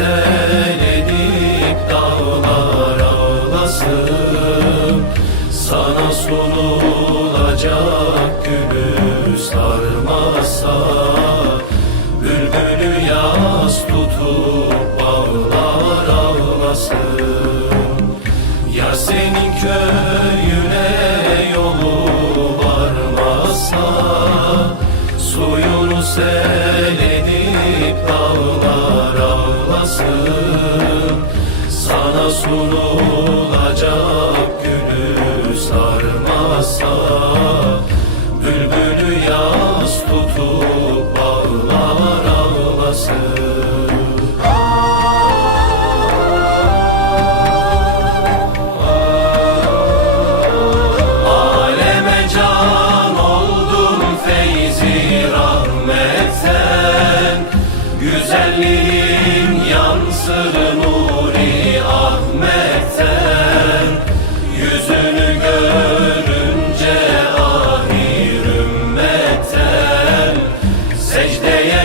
yükselelim dağlar ağlasın. Sana sunulacak gülüz sarmasa Bülbülü yaz tutup bağlar ağlasın. Ya senin köyüne yolu varmasa Suyunu sel edip dağlar Sana sunulacak gülü sarmasa Bülbülü yaz tutup bağlar ağlasın Secdeye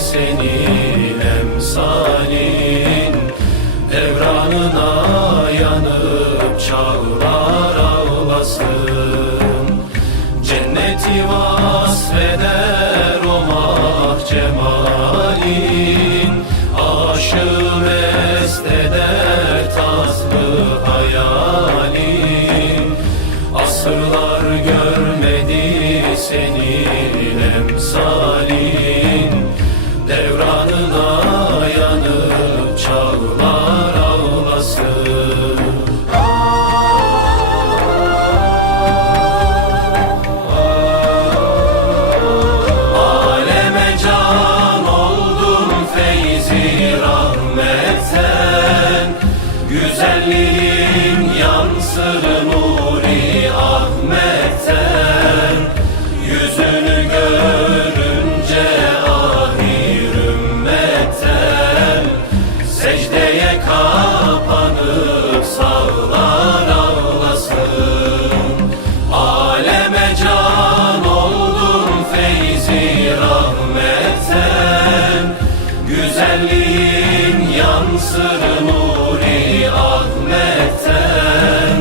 senin emsalin Devranına yanıp çağlar ağlasın. Cenneti vasfeder o mah cemalin senin emsalin asrı nuri Ahmet'ten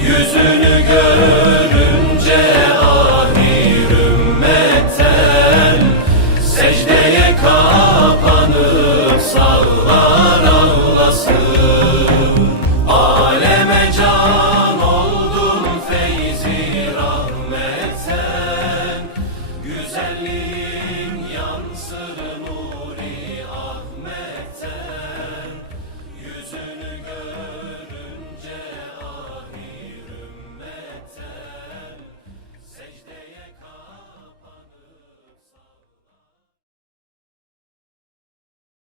Yüzünü görünce amir ümmetten. Secdeye kapanıp sallar ağlasın. Aleme can oldum feyzi rahmetten. Güzelliğin yansın